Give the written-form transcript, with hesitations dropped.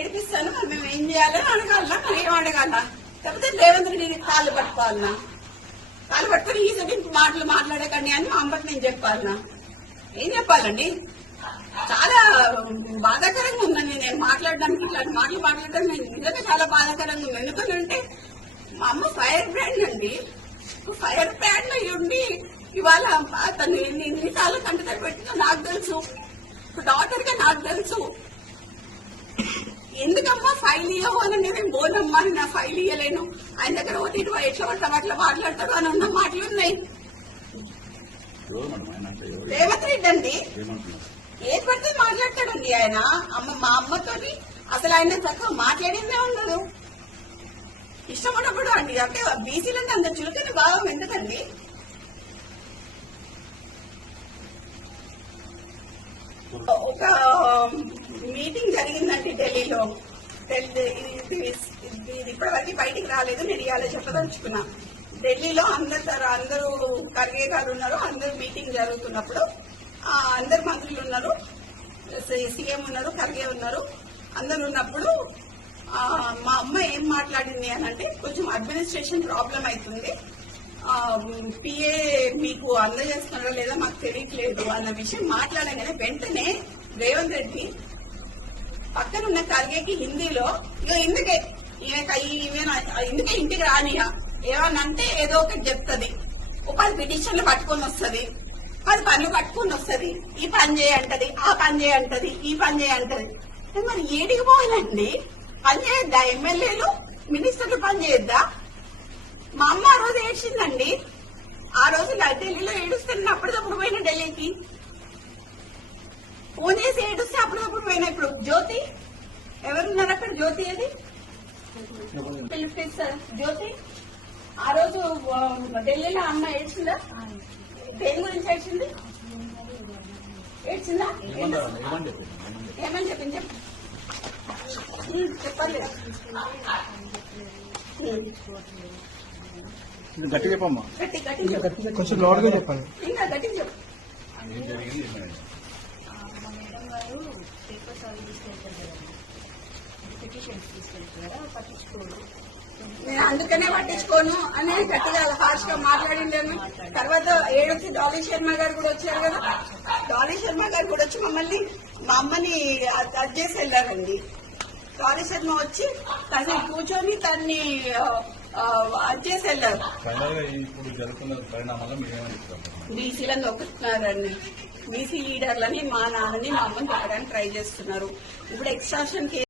ఏడిపిస్తాను, మరి మేము ఏం చేయాలని అడగాలనా, మరి ఏం అడగాల? లేకపోతే రేవంత్ రెడ్డి కాళ్ళు పట్టుకోవాలనా? కాళ్ళు పట్టుకుని ఈ సభ మాటలు మాట్లాడకండి అని మా అమ్మకి నేను చెప్పాలనా? ఏం చెప్పాలండి? చాలా బాధాకరంగా ఉందండి నేను మాట్లాడడానికి, ఇట్లాంటి మాటలు మాట్లాడడం నేను నిజంగా చాలా బాధాకరంగా ఉంది. ఎందుకంటే మా అమ్మ ఫైర్ బ్రాండ్ అండి, ఫైర్ బ్రాండ్ అయ్యి ఉండి ఇవాళ తను ఎన్నిసార్లు కంటతడి పెట్టిందో నాకు తెలుసు, డాక్టర్ గా నాకు తెలుసు. ఎందుకమ్మా ఫైల్ ఇవ్వవు అని నేను బోనమ్మా, నా ఫైల్ ఇయ్యలేను, ఆయన దగ్గర ఒకటి ఎట్లా పడతాం అట్లా మాట్లాడతాడు అని ఉన్న మాటలు ఉన్నాయి. రేవంత్ రెడ్డి అండి ఏది పడితే మాట్లాడతాడండి ఆయన. మా అమ్మతోని అసలు ఆయన చక్కగా మాట్లాడిందే ఉండదు. ఇష్టం ఉన్నప్పుడు అండి, అంటే బీసీలంటే అంత చులకని భావం ఎందుకండి? ఒక మీటింగ్ జరిగిందండి ఢిల్లీలో. ఇది ఇప్పటివరకు బయటికి రాలేదు, నేను ఇవాళ చెప్పదలుచుకున్నా. ఢిల్లీలో అందరూ ఖర్గే గారు ఉన్నారు, అందరూ మీటింగ్ జరుగుతున్నప్పుడు అందరు మంత్రులు ఉన్నారు, సీఎం ఉన్నారు, ఖర్గే ఉన్నారు, అందరు ఉన్నప్పుడు మా అమ్మ ఏం మాట్లాడింది అని అంటే, కొంచెం అడ్మినిస్ట్రేషన్ ప్రాబ్లం అవుతుంది, పిఏ మీకు అందజేస్తున్నారో లేదా మాకు తెలియట్లేదు అన్న విషయం మాట్లాడగానే వెంటనే రేవంత్ రెడ్డి పక్కన ఉన్న ఖర్గేకి హిందీలో ఇందుకే ఇంటికి రానియా ఏమనంటే ఏదో ఒకటి చెప్తుంది, ఒక 10 పిటిషన్లు పట్టుకొని వస్తుంది, 10 పనులు పట్టుకొని వస్తుంది, ఈ పని చేయంటది, ఆ పని చేయంటది, ఈ పని చేయంటది. మరి ఏడికి పోవాలండి? పని చేయొద్దా? ఎమ్మెల్యేలు మినిస్టర్లు పని చేయొద్దా? మా అమ్మ ఆ రోజు ఏడ్చిందండి, ఆ రోజు ఢిల్లీలో ఏడుస్తాను, అప్పటికప్పుడు పోయినా ఢిల్లీకి ఫోన్ చేసి ఏడుస్తే అప్పటికప్పుడు పోయినా. ఇప్పుడు జ్యోతి ఎవరున్నారు అక్కడ? జ్యోతి అది పిలిపిస్తారు. జ్యోతి ఆ రోజు ఢిల్లీలో అమ్మ ఏడ్చిందా? దేని గురించి ఏడ్చింది? ఏడ్చిందా? ఏమని చెప్పింది చెప్పాలి. గట్టి చెప్పమ్మా, కొంచెం లోడ్గా చెప్పండి. ఇంకా గట్టిగా చెప్పు. నేను అందుకనే పట్టించుకోను అని గట్టిగా హార్ష్ గా మాట్లాడిందేమో. తర్వాత ఏడొచ్చి డాలీ శర్మ గారు కూడా వచ్చారు కదా, డాలీ శర్మ గారు కూడా వచ్చి మా అమ్మని అది చేసి వెళ్ళారండి. డాలీ శర్మ వచ్చి కాసేపు కూర్చొని తన్ని అది చేసి వెళ్ళారు. బీసీలను నొక్కుతున్నారండి, బీసీ లీడర్లని మా నాన్నని మా అమ్మని చెప్పడానికి ట్రై చేస్తున్నారు. ఇప్పుడు ఎక్స్ట్రాక్షన్